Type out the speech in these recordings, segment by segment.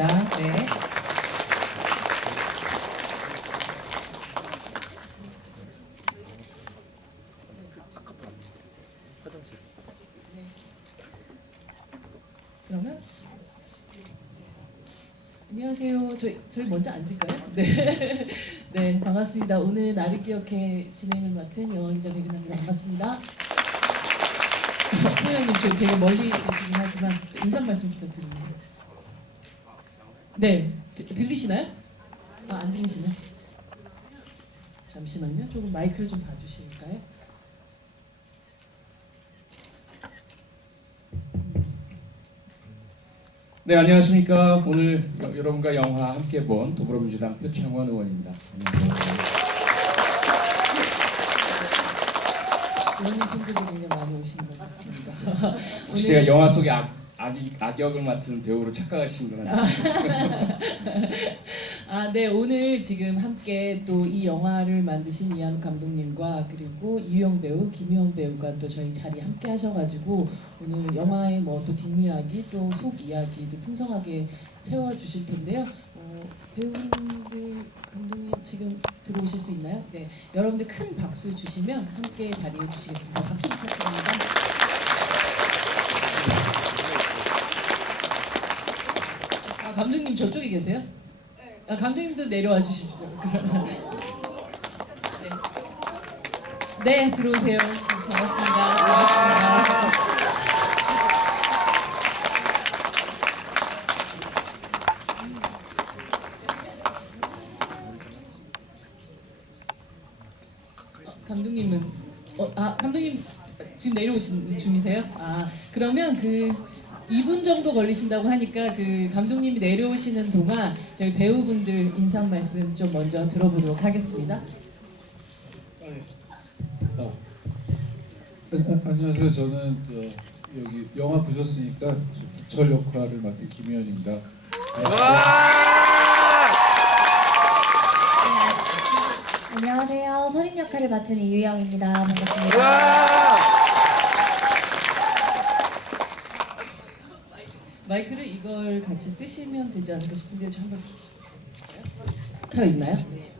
반갑습니다. 네. 그러면 안녕하세요. 저희 먼저 앉을까요? 네. 네, 반갑습니다. 오늘 나를 기억해 진행을 맡은 영화 기자 백은하입니다. 반갑습니다. 소연님, 저 되게 멀리 계시긴 하지만 인사 말씀 부탁드립니다. 네, 들리시나요? 아, 안 들리시나요? 잠시만요. 조금 마이크를 좀 봐주실까요? 네, 안녕하십니까. 오늘 여러분과 영화 함께 본 더불어민주당 표창원 의원입니다. 의원님 팬들이 굉장히 많이 오신 것 같습니다. 혹시 제가 영화 속의 악역을 맡은 배우로 착각하신 건 아니죠? 아, 네, 오늘 지금 함께 또 이 영화를 만드신 이한욱 감독님과 그리고 이유영 배우, 김희원 배우가 또 저희 자리에 함께 하셔가지고 오늘 영화의 뭐 또 뒷이야기 또 속 이야기도 풍성하게 채워주실 텐데요. 배우분들, 감독님 지금 들어오실 수 있나요? 네, 여러분들 큰 박수 주시면 함께 자리해 주시겠습니다. 박수 부탁드립니다. 아, 감독님 저쪽에 계세요? 아, 감독님도 내려와 주십시오. 네. 네, 들어오세요. 반갑습니다. 반갑습니다. 감독님은 감독님 지금 내려오신 중이세요? 아, 그러면 그 2분 정도 걸리신다고 하니까 그 감독님이 내려오시는 동안 저희 배우분들 인사 말씀 좀 먼저 들어보도록 하겠습니다. 안녕하세요. 저는 여기 영화 보셨으니까 국철 역할을 맡은 김희연입니다. 안녕하세요. 서린 역할을 맡은 이유영입니다. 반갑습니다. 마이크를 이걸 같이 쓰시면 되지 않을까 싶은데 저 한번 켜 있나요? 네.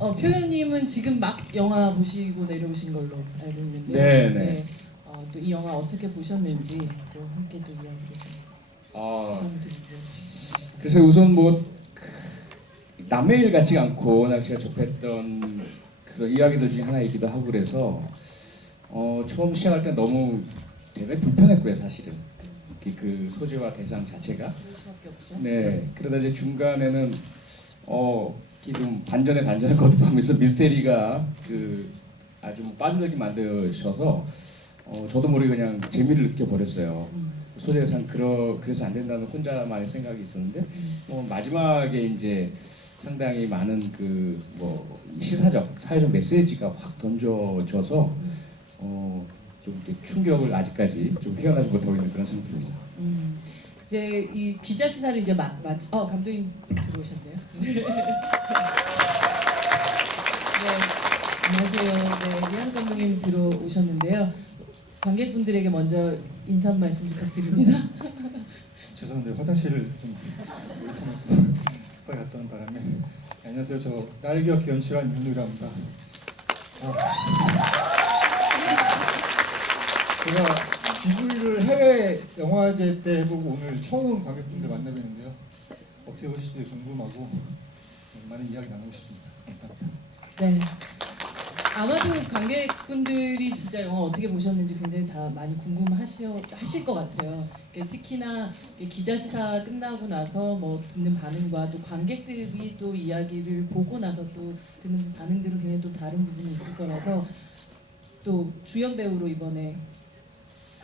표현님은 지금 막 영화 보시고 내려오신 걸로 알고 있는데, 네. 또 이 영화 어떻게 보셨는지 또 함께 또 이야기를 좀 부탁드리고요. 그래서 우선 뭐 남의 일 같지가 않고 워낙 제가 접했던 그런 이야기들 중에 하나이기도 하고 그래서 처음 시작할 때 너무 되게 불편했고요, 사실은. 그 소재와 대상 자체가. 그럴 수밖에 없죠. 네. 그러다 이제 중간에는 좀 반전에 거듭하면서 미스테리가 아주 빠져들게 만드셔서 저도 모르게 그냥 재미를 느껴버렸어요. 소재 대상 그래서 안 된다는 혼자만의 생각이 있었는데 마지막에 이제 상당히 많은 사회적 메시지가 확 던져져서 좀 충격을 아직까지 좀 헤어나지 못하고 있는 그런 상태입니다. 이제 이 기자 시사를 이제 감독님 들어오셨네요. 네, 안녕하세요. 네, 이한 감독님 들어오셨는데요. 관객분들에게 먼저 인사 한 말씀 부탁드립니다. 죄송한데 화장실을 좀 오래 참았던 빨리 갔다 온 바람에. 안녕하세요. 저 딸기역 연출한 윤우라고 합니다. 제가 GV를 해외 영화제 때 해보고 오늘 처음 관객분들 만나뵙는데요. 어떻게 보실지 궁금하고 많은 이야기 나누고 싶습니다. 감사합니다. 네. 아마도 관객분들이 진짜 영화 어떻게 보셨는지 굉장히 다 많이 궁금하실 것 같아요. 특히나 기자 시사 끝나고 나서 뭐 듣는 반응과 또 관객들이 또 이야기를 보고 나서 또 듣는 반응들은 굉장히 또 다른 부분이 있을 거라서 또 주연 배우로 이번에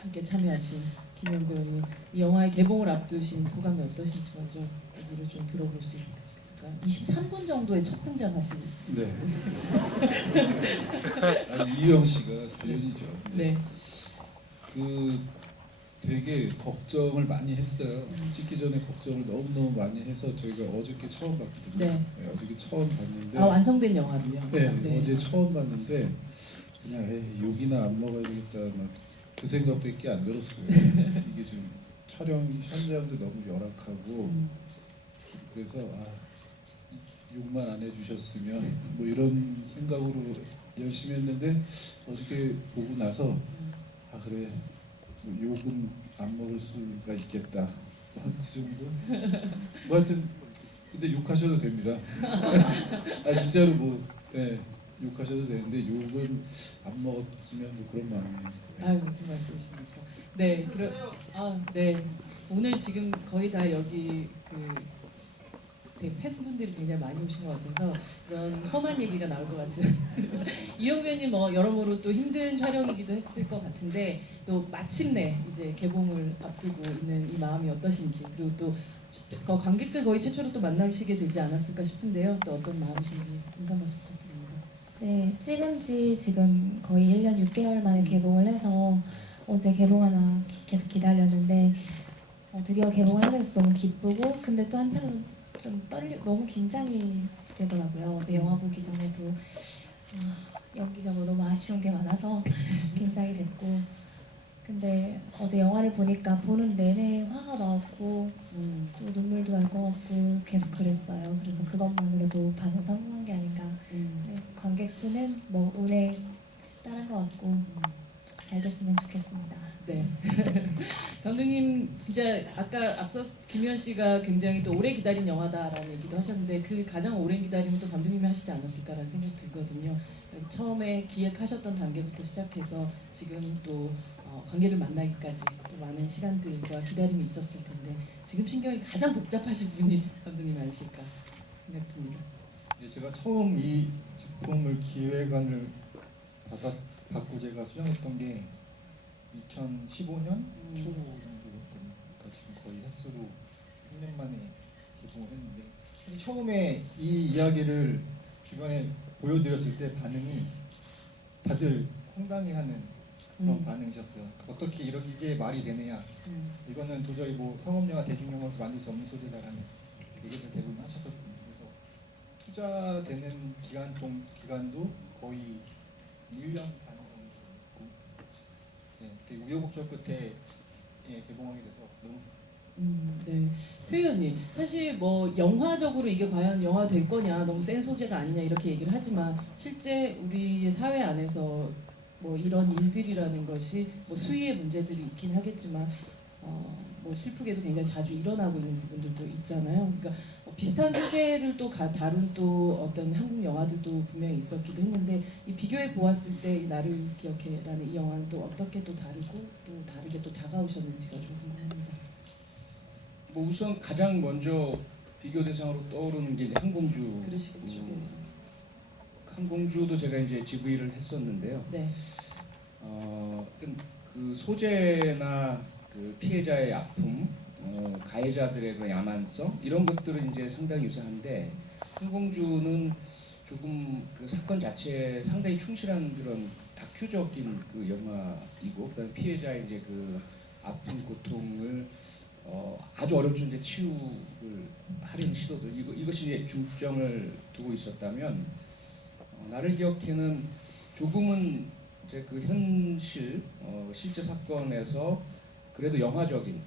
함께 참여하신 김희원 배우님, 이 영화의 개봉을 앞두신 소감이 어떠신지 먼저 얘기를 좀 들어볼 수 있을까요? 23분 정도의 첫 등장하신. 네. 이유영 씨가 주연이죠. 네. 되게 걱정을 많이 했어요. 찍기 전에 걱정을 너무 많이 해서 저희가 어저께 처음 봤거든요. 네. 어저께 처음 봤는데. 완성된 영화로요. 네. 어제 처음 봤는데 그냥 욕이나 안 먹어야 되겠다 그 생각밖에 안 들었어요. 이게 좀 촬영 현장도 너무 열악하고 그래서 욕만 안 해주셨으면 뭐 이런 생각으로 열심히 했는데 어저께 보고 나서 그래 뭐 욕은 안 먹을 수가 있겠다 그 정도 뭐 하여튼 근데 욕하셔도 됩니다. 진짜로 뭐 욕하셔도 되는데 욕은 안 먹었으면 뭐 그런 마음이에요. 아 무슨 말씀이십니까? 네, 네. 오늘 지금 거의 다 여기 되게 팬분들이 굉장히 많이 오신 것 같아서 그런 험한 얘기가 나올 것 같은. 이영배 의원님 뭐 여러모로 또 힘든 촬영이기도 했을 것 같은데 또 마침내 이제 개봉을 앞두고 있는 이 마음이 어떠신지 그리고 또 관객들 거의 최초로 또 만나시게 되지 않았을까 싶은데요. 또 어떤 마음이신지 인사 말씀 부탁드립니다. 네, 찍은 지 지금 거의 1년 6개월 만에 개봉을 해서 어제 개봉하나 계속 기다렸는데 드디어 개봉을 하게 돼서 너무 기쁘고 근데 또 한편으로 좀 너무 긴장이 되더라고요. 어제 영화 보기 전에도 연기적으로 너무 아쉬운 게 많아서 긴장이 됐고 근데 어제 영화를 보니까 보는 내내 화가 나왔고 또 눈물도 날 것 같고 계속 그랬어요. 그래서 그것만으로도 반은 성공한 게 아닌가. 네, 관객 수는 뭐 올해 따른 것 같고 잘 됐으면 좋겠습니다. 네. 감독님 진짜 아까 앞서 김희원 씨가 굉장히 또 오래 기다린 영화다라는 얘기도 하셨는데 그 가장 오랜 기다림은 또 감독님이 하시지 않았을까라는 생각이 들거든요. 처음에 기획하셨던 단계부터 시작해서 지금 또 관객을 만나기까지 또 많은 시간들과 기다림이 있었을 텐데 지금 신경이 가장 복잡하신 분이 감독님 아니실까 생각됩니다. 제가 처음 이 작품을 기획안을 받고 제가 수정했던 게 2015년 초 정도부터 지금 거의 횟수로 3년 만에 개봉을 했는데 처음에 이 이야기를 주변에 보여드렸을 때 반응이 다들 황당해하는 그런 반응이셨어요. 어떻게 이게 말이 되느냐? 이거는 도저히 뭐 상업영화, 대중영화로서 만들 수 없는 소재다라는 얘기를 대부분 하셨었거든요. 그래서 투자되는 기간도 거의 1년 반 정도 있고, 되게 우여곡절 끝에 개봉하게 돼서 너무 네. 최 의원님, 사실 뭐 영화적으로 이게 과연 영화 될 거냐, 너무 센 소재가 아니냐 이렇게 얘기를 하지만 실제 우리의 사회 안에서 뭐 이런 일들이라는 것이 뭐 수위의 문제들이 있긴 하겠지만 뭐 슬프게도 굉장히 자주 일어나고 있는 부분들도 있잖아요. 그러니까 비슷한 소재를 또 다룬 또 어떤 한국 영화들도 분명히 있었기도 했는데 이 비교해 보았을 때 이 나를 기억해라는 이 영화는 또 어떻게 또 다르고 또 다르게 또 다가오셨는지가 좀 궁금합니다. 뭐 우선 가장 먼저 비교 대상으로 떠오르는 게 이제 항공주. 그러시겠죠. 항공주도 제가 이제 GV를 했었는데요. 네. 그 소재나 그 피해자의 아픔, 가해자들의 그 야만성 이런 것들은 이제 상당히 유사한데 항공주는 조금 그 사건 자체에 상당히 충실한 그런 다큐적인 그 영화이고 그다음에 피해자의 이제 그 아픈 고통을 아주 어렵죠. 이제 치유를 하려는 시도들 이것이 이제 중점을 두고 있었다면 나를 기억해는 조금은 이제 그 현실 실제 사건에서 그래도 영화적인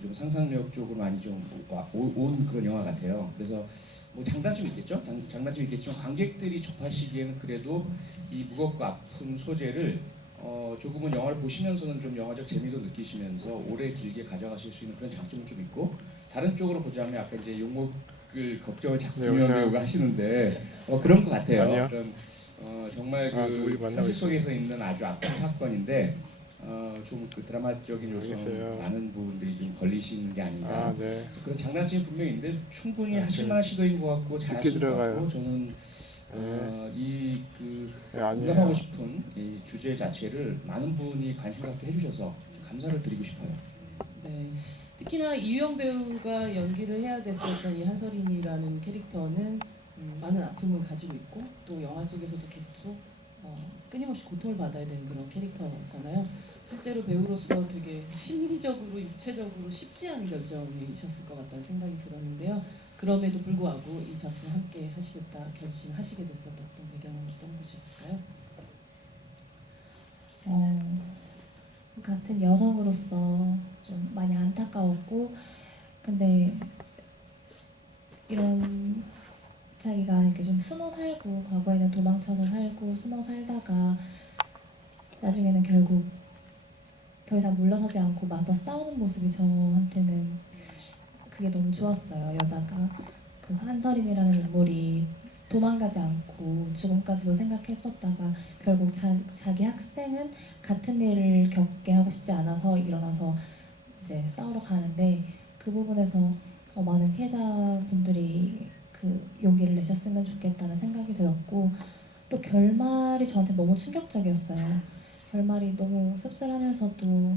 좀 상상력 쪽으로 많이 좀 온 그런 영화 같아요. 그래서 뭐 장단점이 있겠죠. 장단점이 있겠지만 관객들이 접하시기에는 그래도 이 무겁고 아픈 소재를 조금은 영화를 보시면서는 좀 영화적 재미도 느끼시면서 오래 길게 가져가실 수 있는 그런 장점은 좀 있고 다른 쪽으로 보자면 아까 이제 욕먹을 걱정을 자꾸 김현 배우가 하시는데 그런 것 같아요. 아니요. 그런 정말 우리 그 만나고 현실 속에서 있는 아주 아픈 사건인데 좀 그 드라마적인 요소 알겠어요. 많은 부분들이 좀 걸리시는 게 아닌가. 네. 그런 장단점이 분명히 있는데 충분히 아, 하실 만한 시도인 것 같고 늦게 잘하신 것 들어가요. 같고 저는 아니에요. 공감하고 싶은 이 주제 자체를 많은 분이 관심 갖게 해주셔서 감사를 드리고 싶어요. 네. 특히나 이유영 배우가 연기를 해야 됐었던 이 한설인이라는 캐릭터는 많은 아픔을 가지고 있고 또 영화 속에서도 계속 끊임없이 고통을 받아야 되는 그런 캐릭터잖아요. 실제로 배우로서 되게 심리적으로 육체적으로 쉽지 않은 결정이셨을 것 같다는 생각이 들었는데요. 그럼에도 불구하고 이 작품 함께 하시겠다 결심하시게 됐었던 배경은 어떤 것이었을까요? 같은 여성으로서 좀 많이 안타까웠고, 근데 이런 자기가 이렇게 좀 숨어 살고, 과거에는 도망쳐서 살고 숨어 살다가 나중에는 결국 더 이상 물러서지 않고 맞서 싸우는 모습이 저한테는 그게 너무 좋았어요. 여자가 그 한서린이라는 인물이 도망가지 않고 죽음까지도 생각했었다가 결국 자기 학생은 같은 일을 겪게 하고 싶지 않아서 일어나서 이제 싸우러 가는데, 그 부분에서 많은 피해자분들이 그 용기를 내셨으면 좋겠다는 생각이 들었고, 또 결말이 저한테 너무 충격적이었어요. 결말이 너무 씁쓸하면서도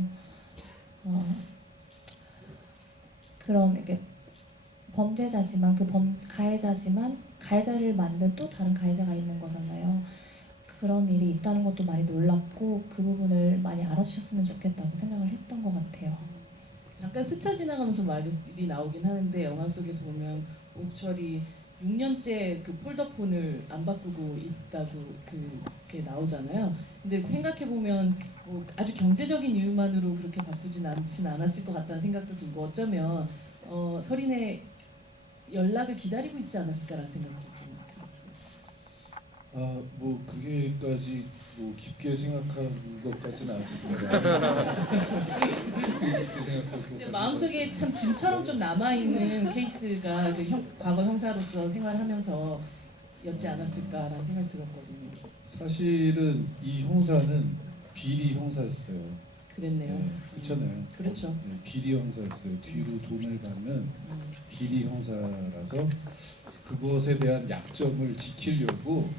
그런 이게 범죄자지만 가해자지만 가해자를 만든 또 다른 가해자가 있는 거잖아요. 그런 일이 있다는 것도 많이 놀랍고, 그 부분을 많이 알아주셨으면 좋겠다고 생각을 했던 것 같아요. 잠깐 스쳐 지나가면서 말이 나오긴 하는데, 영화 속에서 보면 옥철이 6년째 그 폴더폰을 안 바꾸고 있다고 그게 나오잖아요. 근데 생각해 보면 뭐 아주 경제적인 이유만으로 그렇게 바꾸진 않았을 것 같다는 생각도 들고, 어쩌면 서린의 연락을 기다리고 있지 않았을까라는 생각도 좀 들었어요. 뭐 그게까지 뭐 깊게 생각한 것까지는 않습니다. 깊게 생각할 근데 것까지는 마음속에 참 짐처럼 좀 남아 있는 케이스가 그 과거 형사로서 생활하면서 였지 않았을까라는 생각이 들었거든요. 사실은 이 형사는 비리 형사였어요. 그랬네요. 네, 그렇잖아요. 그렇죠. 네, 비리 형사였어요. 뒤로 돈을 받는 음. 비리 형사라서 그것에 대한 약점을 지키려고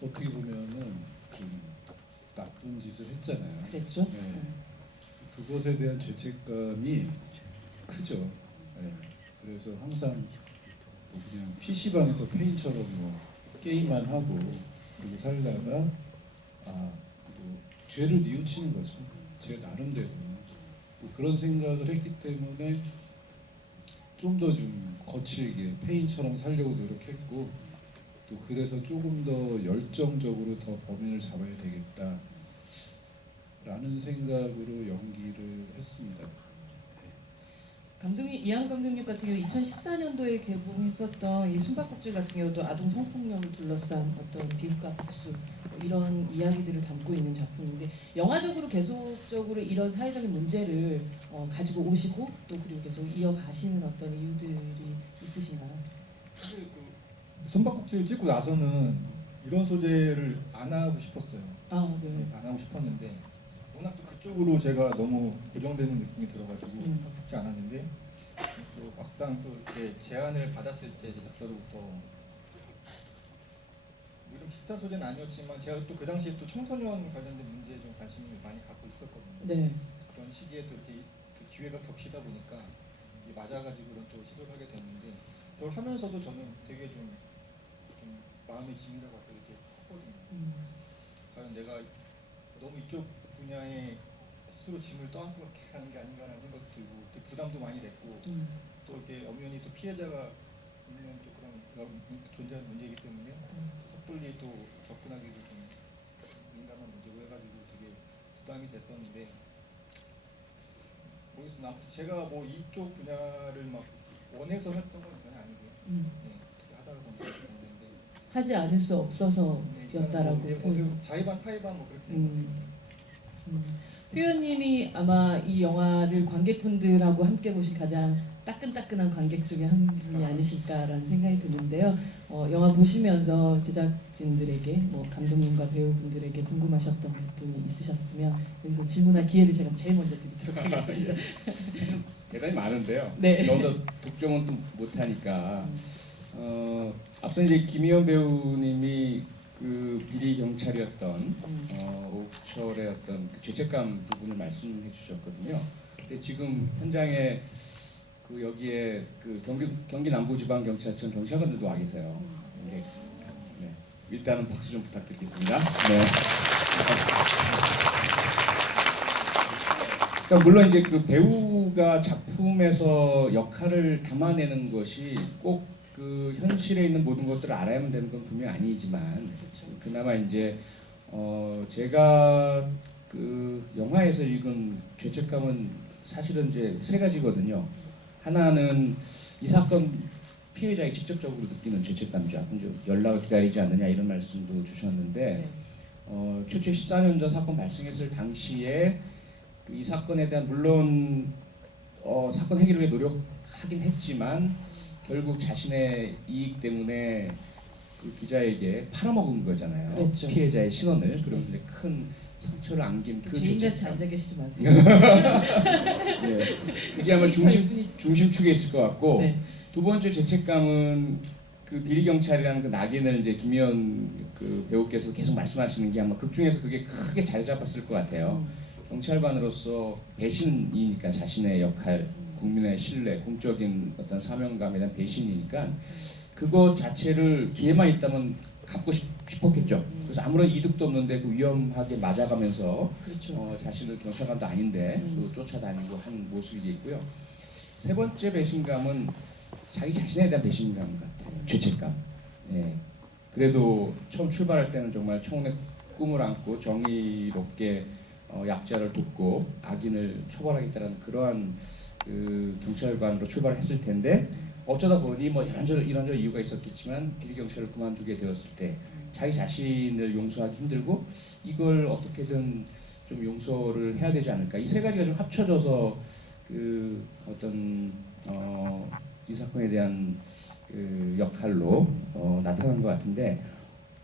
어떻게 보면은 좀 나쁜 짓을 했잖아요. 그랬죠. 네. 그것에 대한 죄책감이 크죠. 네. 그래서 항상 뭐 그냥 PC방에서 페인처럼 뭐 게임만 하고 그리고 살다가 뭐 죄를 뉘우치는 거죠. 제 나름대로 뭐 그런 생각을 했기 때문에 좀 더 좀 거칠게 페인처럼 살려고 노력했고, 또 그래서 조금 더 열정적으로 더 범인을 잡아야 되겠다 라는 생각으로 연기를 했습니다. 감독님, 이한 감독님 같은 경우 2014년도에 개봉했었던 이 숨바꼭질 같은 경우도 아동 성폭력을 둘러싼 어떤 비극과 복수 이런 이야기들을 담고 있는 작품인데, 영화적으로 계속적으로 이런 사회적인 문제를 가지고 오시고 또 그리고 계속 이어가시는 어떤 이유들이 있으신가요? 사실 숨바꼭질 찍고 나서는 이런 소재를 안 하고 싶었어요. 아, 네. 안 하고 싶었는데 워낙 또 그쪽으로 제가 너무 고정되는 느낌이 들어가지고 하지 않았는데, 또 막상 또 이렇게 제안을 받았을 때 제작사로부터 뭐 이런 비슷한 소재는 아니었지만 제가 또 그 당시에 또 청소년 관련된 문제에 좀 관심을 많이 갖고 있었거든요. 네. 그런 시기에 또 이렇게 그 기회가 겹치다 보니까 이게 맞아가지고 또 시도를 하게 됐는데, 저걸 하면서도 저는 되게 좀 마음의 짐이라 갖고 이렇게 컸거든요. 과연 내가 너무 이쪽 분야에 스스로 짐을 떠안고 하는 게 아닌가라는 생각도 들고, 또 부담도 많이 됐고, 또 이렇게 엄연히 또 피해자가 있는 또 그런 존재하는 문제이기 때문에 섣불리 또 접근하기도 좀 민감한 문제고 해가지고 되게 부담이 됐었는데, 모르겠습니다. 아무튼 제가 뭐 이쪽 분야를 막 원해서 했던 건 전혀 아니고요. 네, 어떻게 하다가 보니까 됐는데, 하지 않을 수 없어서였다라고. 자의반 타의반 뭐 그렇게 표현님이 아마 이 영화를 관객분들하고 함께 보신 가장 따끈따끈한 관객 중에 한 분이 아니실까라는 생각이 드는데요. 영화 보시면서 제작진들에게, 뭐 감독님과 배우분들에게 궁금하셨던 부분이 있으셨으면 여기서 질문할 기회를 제가 제일 먼저 드리도록 하겠습니다. 대단히 많은데요. 네. 너무 더 독점은 또 못하니까. 앞서 이제 김희연 배우님이 그 비리 경찰이었던 옥철의 어떤 그 죄책감 부분을 말씀해 주셨거든요. 근데 지금 현장에 그 여기에 그 경기 남부지방경찰청 경찰관들도 와 계세요. 네. 네. 일단은 박수 좀 부탁드리겠습니다. 네. 그러니까 물론 이제 그 배우가 작품에서 역할을 담아내는 것이 꼭 그 현실에 있는 모든 것들을 알아야만 되는 건 분명히 아니지만, 그나마 이제 제가 그 영화에서 읽은 죄책감은 사실은 이제 세 가지거든요. 하나는 이 사건 피해자가 직접적으로 느끼는 죄책감이죠. 이제 연락을 기다리지 않느냐 이런 말씀도 주셨는데 네. 최초에 14년 전 사건 발생했을 당시에 그이 사건에 대한 물론 사건 해결을 위해 노력하긴 했지만 결국 자신의 이익 때문에 그 기자에게 팔아먹은 거잖아요. 그랬죠. 피해자의 신원을. 그러면서 이제 큰 상처를 안긴 그 주인같이 죄책감. 앉아 계시지 마세요. 네. 그게 아마 중심축에 있을 것 같고 네. 두 번째 죄책감은 그 비리 경찰이라는 그 낙인을 이제 김희연 그 배우께서 계속 말씀하시는 게 아마 극 중에서 그게 크게 잘 잡았을 것 같아요. 경찰관으로서 배신이니까 자신의 역할, 국민의 신뢰, 공적인 어떤 사명감에 대한 배신이니까 그것 자체를 기회만 있다면 갖고 싶었겠죠. 그래서 아무런 이득도 없는데 그 위험하게 맞아가면서 그렇죠. 자신은 경찰관도 아닌데 또 쫓아다니고 한 모습이 있고요. 세 번째 배신감은 자기 자신에 대한 배신감 같아요. 죄책감. 예. 그래도 처음 출발할 때는 정말 청운의 꿈을 안고 정의롭게 약자를 돕고 악인을 처벌하겠다는 그러한 그 경찰관으로 출발했을 텐데 어쩌다 보니 뭐 이런저런 이유가 있었겠지만 비리 경찰을 그만두게 되었을 때 자기 자신을 용서하기 힘들고 이걸 어떻게든 좀 용서를 해야 되지 않을까. 이 세 가지가 좀 합쳐져서 그 어떤 이 사건에 대한 그 역할로 나타난 것 같은데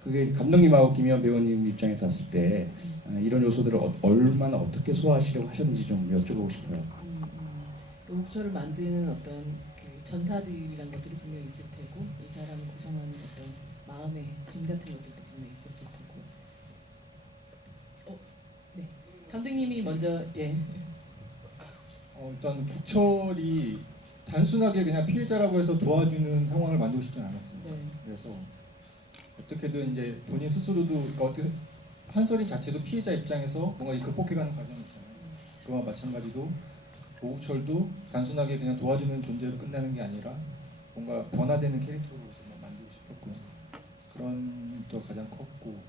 그게 감독님하고 김희연 배우님 입장에 봤을 때 이런 요소들을 얼마나 어떻게 소화하시려고 하셨는지 좀 여쭤보고 싶어요. 로브초를 만드는 어떤 그 전사들이란 것들이 분명히 있을 테고 이 사람을 구성하는 어떤 마음의 짐 같은 것들도 분명히 있었을 테고. 네. 감독님이 먼저 예. 일단 국철이 단순하게 그냥 피해자라고 해서 도와주는 상황을 만들고 싶지는 않았습니다. 네. 그래서 어떻게든 이제 본인 스스로도 그러니까 어떻게 한설인 자체도 피해자 입장에서 뭔가 이 극복해가는 과정이 있잖아요. 그와 마찬가지로 오우철도 단순하게 그냥 도와주는 존재로 끝나는 게 아니라 뭔가 변화되는 캐릭터로 만들고 싶었고요. 그런 또 가장 컸고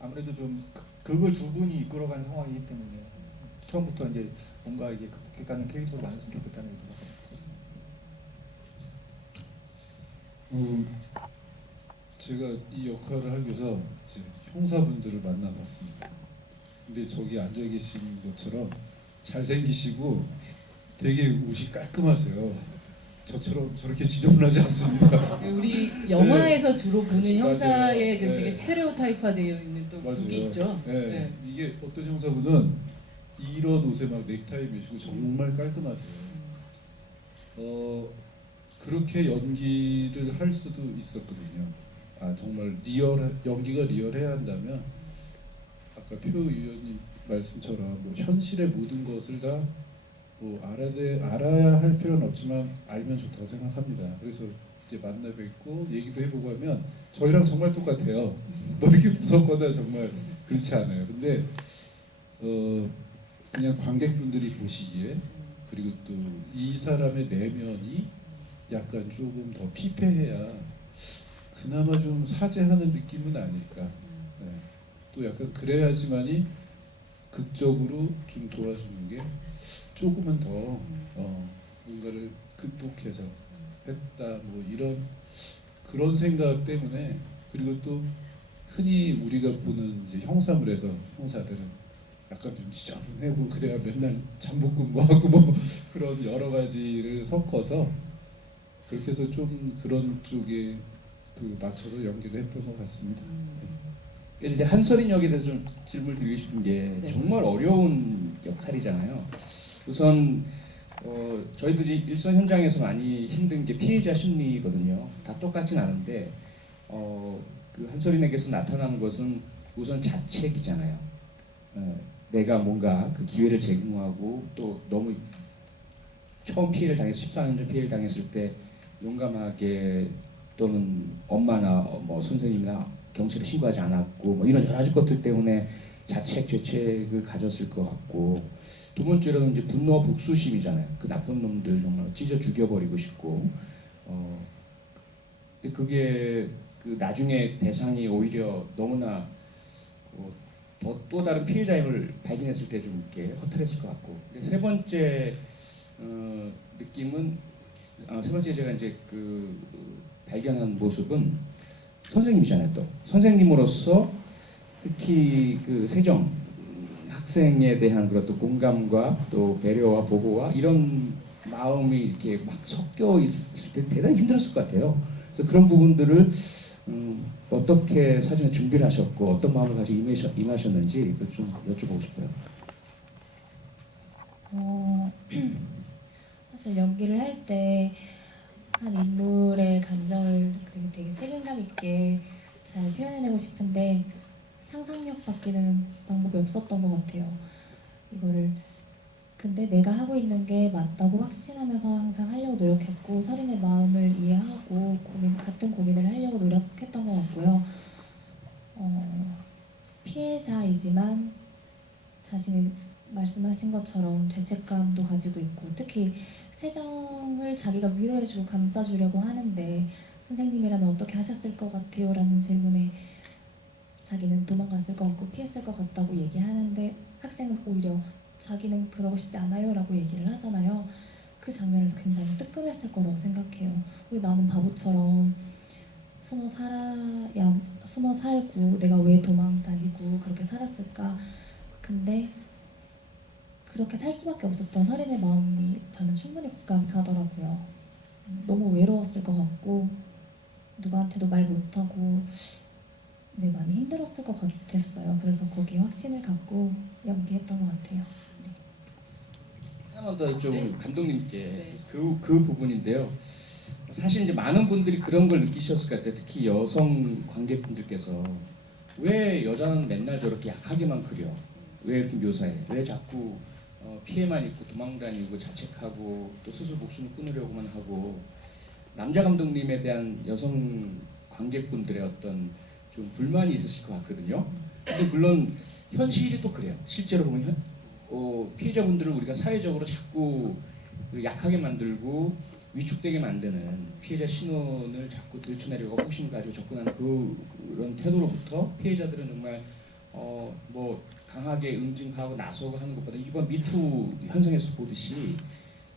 아무래도 좀 그걸 두 분이 이끌어가는 상황이기 때문에 처음부터 이제 뭔가 이게 극복해가는 캐릭터로 만들었으면 좋겠다는 의도가 있었습니다. 제가 이 역할을 하기 위해서 이제 형사분들을 만나봤습니다. 근데 저기 앉아 계신 것처럼 잘생기시고 되게 옷이 깔끔하세요. 저처럼 저렇게 지저분하지 않습니다. 우리 영화에서 주로 보는 맞아요. 형사의 그 되게 네. 스테레오타입화되어 있는 또 그게 있죠. 네. 네. 이게 어떤 형사분은 이런 옷에 막 넥타이 매시고 정말 깔끔하세요. 그렇게 연기를 할 수도 있었거든요. 정말 연기가 리얼해야 한다면 아까 표 의원님 말씀처럼 뭐 현실의 모든 것을 다 뭐 알아야 할 필요는 없지만 알면 좋다고 생각합니다. 그래서 이제 만나 뵙고 얘기도 해보고 하면 저희랑 정말 똑같아요. 뭐 이렇게 무섭거나 정말 그렇지 않아요. 근데 그냥 관객분들이 보시기에 그리고 또 이 사람의 내면이 약간 조금 더 피폐해야 그나마 좀 사죄하는 느낌은 아닐까. 네. 또 약간 그래야지만이 극적으로 좀 도와주는 게 조금은 더 뭔가를 극복해서 했다 뭐 이런 그런 생각 때문에 그리고 또 흔히 우리가 보는 이제 형사물에서 형사들은 약간 좀 지저분하고 그래야 맨날 잠복 근무하고 뭐 그런 여러 가지를 섞어서 그렇게 해서 좀 그런 쪽에 그 맞춰서 연기를 했던 것 같습니다. 이제 한설인 역에 대해서 좀 질문을 드리고 싶은 게 네. 정말 어려운 역할이잖아요. 우선 저희들이 일선 현장에서 많이 힘든 게 피해자 심리거든요. 다 똑같진 않은데 그 한설인에게서 나타나는 것은 우선 자책이잖아요. 내가 뭔가 그 기회를 제공하고 또 너무 처음 피해를 당해서 14년 전 피해를 당했을 때 용감하게 또는 엄마나 뭐 선생님이나 경찰에 신고하지 않았고 뭐 이런 여러 가지 것들 때문에 자책, 죄책을 가졌을 것 같고 두 번째로는 이제 분노와 복수심이잖아요. 그 나쁜 놈들 정말 찢어 죽여버리고 싶고 근데 그게 그 나중에 대상이 오히려 너무나 또 다른 피해자임을 발견했을 때 좀 이렇게 허탈했을 것 같고 근데 세 번째 느낌은 세 번째 제가 이제 발견한 모습은 선생님이잖아요. 또 선생님으로서 특히 세정 학생에 대한 그런 또 공감과 또 배려와 보호와 이런 마음이 이렇게 막 섞여 있을 때 대단히 힘들었을 것 같아요. 그래서 그런 부분들을 어떻게 사전에 준비를 하셨고 어떤 마음을 가지고 임하셨는지 그걸 좀 여쭤보고 싶어요. 사실 연기를 할 때 한 인물의 감정을 되게 책임감 있게 잘 표현해내고 싶은데 상상력밖에는 방법이 없었던 것 같아요. 이거를 근데 내가 하고 있는 게 맞다고 확신하면서 항상 하려고 노력했고 서린의 마음을 이해하고 같은 고민을 하려고 노력했던 것 같고요. 피해자이지만 자신이 말씀하신 것처럼 죄책감도 가지고 있고 특히 세정을 자기가 위로해주고 감싸주려고 하는데 선생님이라면 어떻게 하셨을 것 같아요? 라는 질문에 자기는 도망갔을 것 같고 피했을 것 같다고 얘기하는데 학생은 오히려 자기는 그러고 싶지 않아요 라고 얘기를 하잖아요. 그 장면에서 굉장히 뜨끔했을 거라고 생각해요. 왜 나는 바보처럼 숨어 살고 내가 왜 도망 다니고 그렇게 살았을까. 근데 그렇게 살 수밖에 없었던 서린의 마음이 저는 충분히 공감이 가더라고요. 너무 외로웠을 것 같고 누구한테도 말 못하고 많이 힘들었을 것 같았어요. 그래서 거기에 확신을 갖고 연기했던 것 같아요. 하나만 더 좀 네. 감독님께 네. 그 부분인데요. 사실 이제 많은 분들이 그런 걸 느끼셨을 것 같아요. 특히 여성 관객분들께서 왜 여자는 맨날 저렇게 약하게만 그려? 왜 이렇게 묘사해? 왜 자꾸 피해만 입고 도망다니고 자책하고 또 스스로 목숨을 끊으려고만 하고 남자 감독님에 대한 여성 관객분들의 어떤 좀 불만이 있으실 것 같거든요. 근데 물론 현실이 또 그래요. 실제로 보면 피해자분들을 우리가 사회적으로 자꾸 약하게 만들고 위축되게 만드는 피해자 신원을 자꾸 들춰내려고 호기심 가지고 접근하는 그런 태도로부터 피해자들은 정말 뭐 강하게 응징하고 나서고 하는 것보다 이번 미투 현상에서 보듯이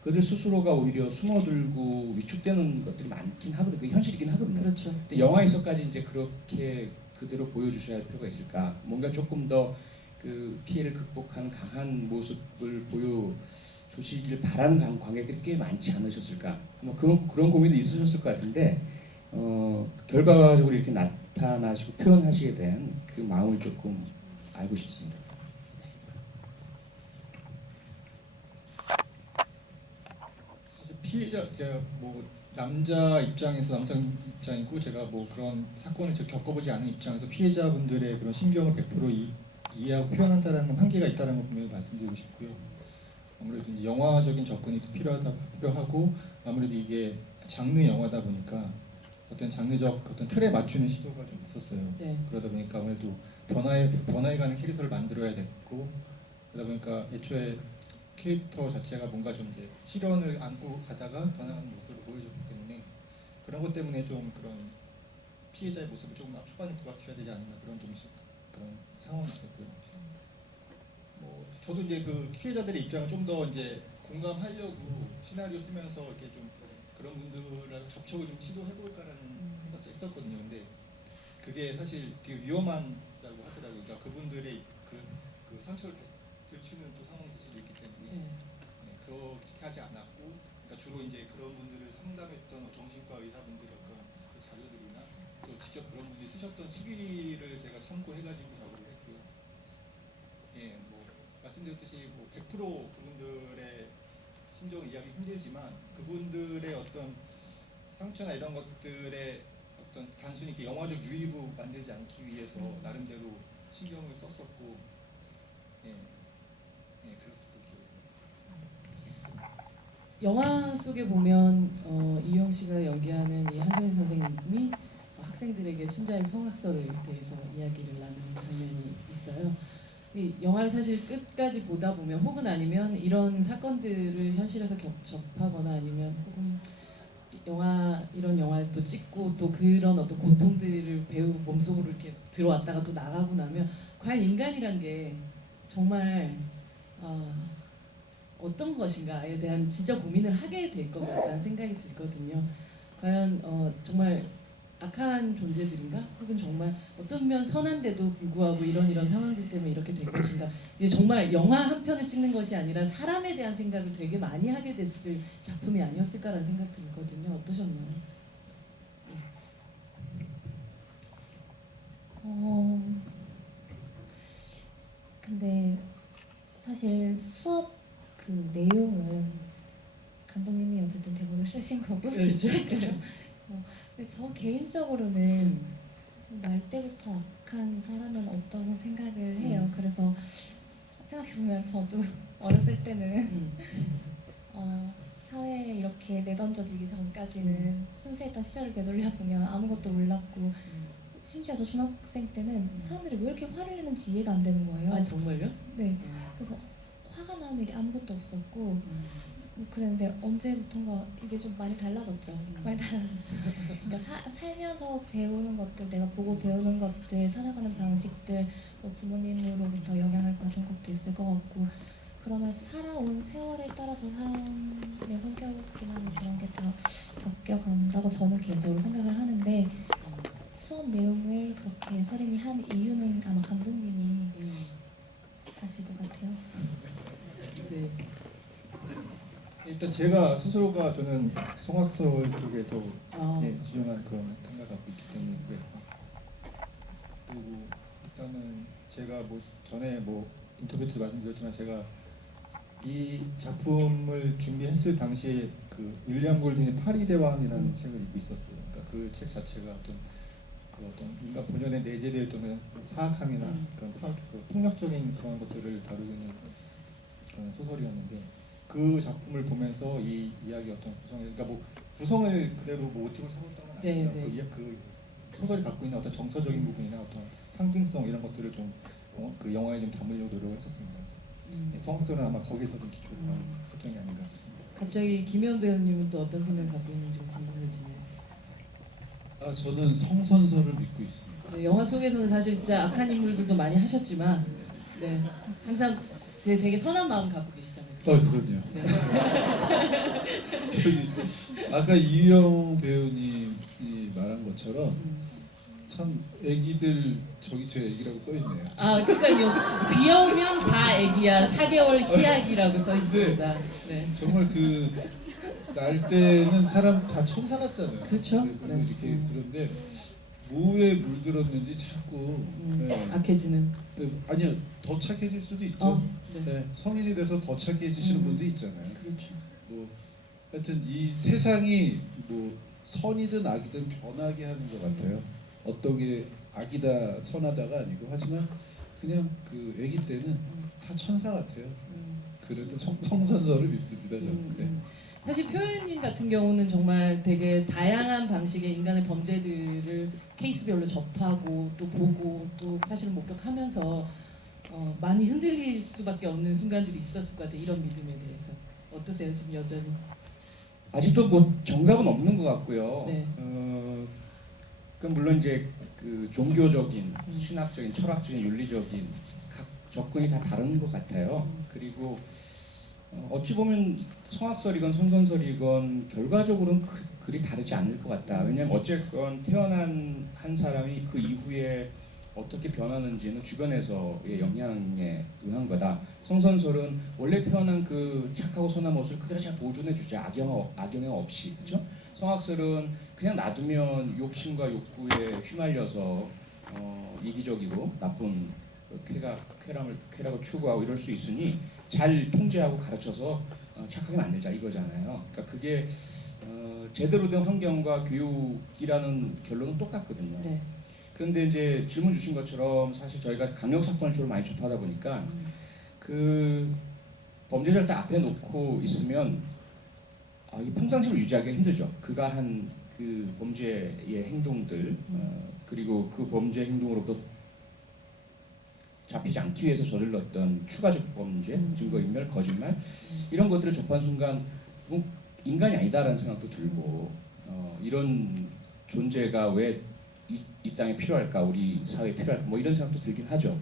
그들 스스로가 오히려 숨어들고 위축되는 것들이 많긴 하거든요. 그게 현실이긴 하거든요. 그렇죠. 근데 영화에서까지 이제 그렇게 그대로 보여주셔야 할 필요가 있을까? 뭔가 조금 더 그 피해를 극복한 강한 모습을 보여주시길 바라는 관객들이 꽤 많지 않으셨을까? 뭐 그런 고민도 있으셨을 것 같은데 결과적으로 이렇게 나타나시고 표현하시게 된 그 마음을 조금 알고 싶습니다. 사실 피해자 제가 뭐 남자 입장에서 남성 입장이고 제가 뭐 그런 사건을 직접 겪어보지 않은 입장에서 피해자분들의 그런 심경을 100% 이해하고 표현한다는 한계가 있다는 걸 분명히 말씀드리고 싶고요. 아무래도 이제 영화적인 접근이 필요하고 아무래도 이게 장르 영화다 보니까 어떤 장르적 어떤 틀에 맞추는 시도가 좀 있었어요. 네. 그러다 보니까 아무래도 변화해가는 캐릭터를 만들어야 됐고 그러다 보니까 애초에 캐릭터 자체가 뭔가 좀 이제 시련을 안고 가다가 변화하는 모습을 보여줬기 때문에 그런 것 때문에 좀 그런 피해자의 모습을 조금 초반에 부각해야 되지 않나 그런 상황이 있었고요. 뭐 저도 이제 그 피해자들의 입장을 좀 더 이제 공감하려고 시나리오 쓰면서 이렇게 좀 그런 분들하고 접촉을 좀 시도해볼까라는 생각도 했었거든요. 근데 그게 사실 되게 위험하다고 하더라고요. 그러니까 그분들의 그 상처를 들추는 또 상황이 될 수도 있기 때문에 네. 그렇게 하지 않았고, 그러니까 주로 이제 그런 분들을 상담했던 정신과 의사분들의 어떤 그 자료들이나 또 직접 그런 분들이 쓰셨던 수기를 제가 참고해가지고 작업을 했고요. 예, 뭐 말씀드렸듯이 뭐 100% 그분들의 심정을 이해하기 힘들지만 그분들의 어떤 상처나 이런 것들의 어떤 단순히 이렇게 영화적 유의부 만들지 않기 위해서 나름대로 신경을 썼었고, 예, 예, 그렇게. 영화 속에 보면 이유영 씨가 연기하는 이 한선희 선생님이 학생들에게 순자의 성악설을 대해서 이야기를 나누는 장면이 있어요. 이 영화를 사실 끝까지 보다 보면 혹은 아니면 이런 사건들을 현실에서 접하거나 아니면 혹은 이런 영화를 또 찍고 또 그런 어떤 고통들을 배우 몸속으로 이렇게 들어왔다가 또 나가고 나면 과연 인간이란 게 정말 어떤 것인가에 대한 진짜 고민을 하게 될 것 같다는 생각이 들거든요. 과연 정말 악한 존재들인가? 혹은 정말 어떤 면 선한데도 불구하고 이런 상황들 때문에 이렇게 된 것인가? 이게 정말 영화 한 편을 찍는 것이 아니라 사람에 대한 생각을 되게 많이 하게 됐을 작품이 아니었을까라는 생각 들거든요. 어떠셨나요? 근데 사실 수업 그 내용은 감독님이 어쨌든 대본을 쓰신 거고 그렇죠. 근데 저 개인적으로는 날 때부터 악한 사람은 없다고 생각을 해요. 그래서 생각해보면 저도 어렸을 때는 사회에 이렇게 내던져지기 전까지는 순수했던 시절을 되돌려보면 아무것도 몰랐고 심지어 저 중학생 때는 사람들이 왜 이렇게 화를 내는지 이해가 안 되는 거예요. 아 정말요? 네, 그래서 화가 나는 일이 아무것도 없었고 뭐 그랬는데 언제부턴가 이제 좀 많이 달라졌죠. 많이 달라졌어요. 그러니까 살면서 배우는 것들, 내가 보고 배우는 것들, 살아가는 방식들, 뭐 부모님으로부터 영향을 받은 것도 있을 것 같고 그러면서 살아온 세월에 따라서 사람의 성격이나 뭐 그런 게 다 바뀌어간다고 저는 개인적으로 생각을 하는데 수업 내용을 그렇게 서린이 한 이유는 아마 감독님이 아실 것 같아요. 네. 일단 제가 스스로가 저는 성악설 쪽에도 아, 지정한 그런 생각을 갖고 있기 때문에 그랬고 그리고 일단은 제가 뭐 전에 뭐 인터뷰 때 말씀드렸지만 제가 이 작품을 준비했을 당시에 그 윌리엄 골딩의 파리 대왕이라는 책을 읽고 있었어요. 그러니까 그 책 자체가 어떤 인간 본연에 내재되어 있던 사악함이나 그런 폭력적인 그런 것들을 다루는 그런 소설이었는데 그 작품을 보면서 이 이야기 어떤 구성을 그러니까 뭐 구성을 그대로 뭐 모티브를 삼았던 건 아니에요. 네. 그 소설이 갖고 있는 어떤 정서적인 부분이나 어떤 상징성 이런 것들을 좀 그 영화에 좀 담으려고 노력을 했었습니다. 그래서 성악설은 아마 거기서 좀 기초로 나온 소통이 아닌가 싶습니다. 갑자기 김혜원 배우님은 또 어떤 생각을 갖고 있는지 궁금해지네요. 저는 성선설을 믿고 있습니다. 네, 영화 속에서는 사실 진짜 악한 인물들도 많이 하셨지만 네, 항상 되게 선한 마음 갖고 계시잖아요. 그럼요. 네. 저기 아까 이유영 배우님이 말한 것처럼 참 애기들 저기 제 애기라고 써 있네요. 아, 그러니까요. 귀여우면 다 애기야. 4개월 희약이라고 써 있습니다. 네. 정말 그 날 때는 사람 다 천사 같잖아요. 그렇죠. 그리고 네. 이렇게 그런데 뭐에 물들었는지 자꾸 악해지는. 아니요 더 착해질 수도 있죠. 네. 네, 성인이 돼서 더 착해지시는 분도 있잖아요. 그렇죠. 뭐 하여튼 이 세상이 뭐 선이든 악이든 변하게 하는 것 같아요. 어떤 게 악이다 선하다가 아니고 하지만 그냥 그 아기 때는 다 천사 같아요. 그래서 성선설을 믿습니다 저는. 네. 사실 표현님 같은 경우는 정말 되게 다양한 방식의 인간의 범죄들을 케이스별로 접하고 또 보고 또 사실은 목격하면서 많이 흔들릴 수밖에 없는 순간들이 있었을 것 같아요. 이런 믿음에 대해서 어떠세요? 지금 여전히? 아직도 뭐 정답은 없는 것 같고요. 네. 그 물론 이제 그 종교적인, 신학적인, 철학적인, 윤리적인 각 접근이 다 다른 것 같아요. 그리고 어찌 보면 성악설이건 성선설이건 결과적으로는 그리 다르지 않을 것 같다. 왜냐하면 어쨌건 태어난 한 사람이 그 이후에 어떻게 변하는지는 주변에서의 영향에 의한 거다. 성선설은 원래 태어난 그 착하고 선한 모습을 그대로 잘 보존해주자. 악영향 없이. 그렇죠? 성악설은 그냥 놔두면 욕심과 욕구에 휘말려서 이기적이고 나쁜 쾌락을 추구하고 이럴 수 있으니 잘 통제하고 가르쳐서 착하게 만들자 이거잖아요. 그러니까 그게 제대로 된 환경과 교육이라는 결론은 똑같거든요. 네. 그런데 이제 질문 주신 것처럼 사실 저희가 강력 사건을 주로 많이 접하다 보니까 그 범죄자를 딱 앞에 놓고 있으면 이 평상심을 유지하기가 힘들죠. 그가 한 그 범죄의 행동들 그리고 그 범죄 행동으로부터 잡히지 않기 위해서 저질렀던 추가적 범죄, 증거인멸, 거짓말 이런 것들을 접한 순간 인간이 아니다라는 생각도 들고 이런 존재가 왜 이 땅에 필요할까, 우리 사회에 필요할까 뭐 이런 생각도 들긴 하죠.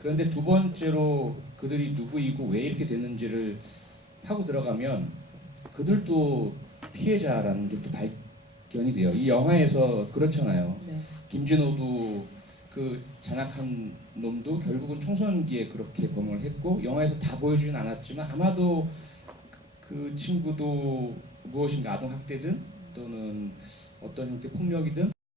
그런데 두 번째로 그들이 누구이고 왜 이렇게 됐는지를 파고 들어가면 그들도 피해자라는 게 또 발견이 돼요. 이 영화에서 그렇잖아요. 네. 김진호도 그 잔악한 놈도 결국은 청소년기에 그렇게 범을 했고 영화에서 다 보여주진 않았지만 아마도 그 친구도 무엇인가 아동학대든 또는 어떤 형태 폭력이든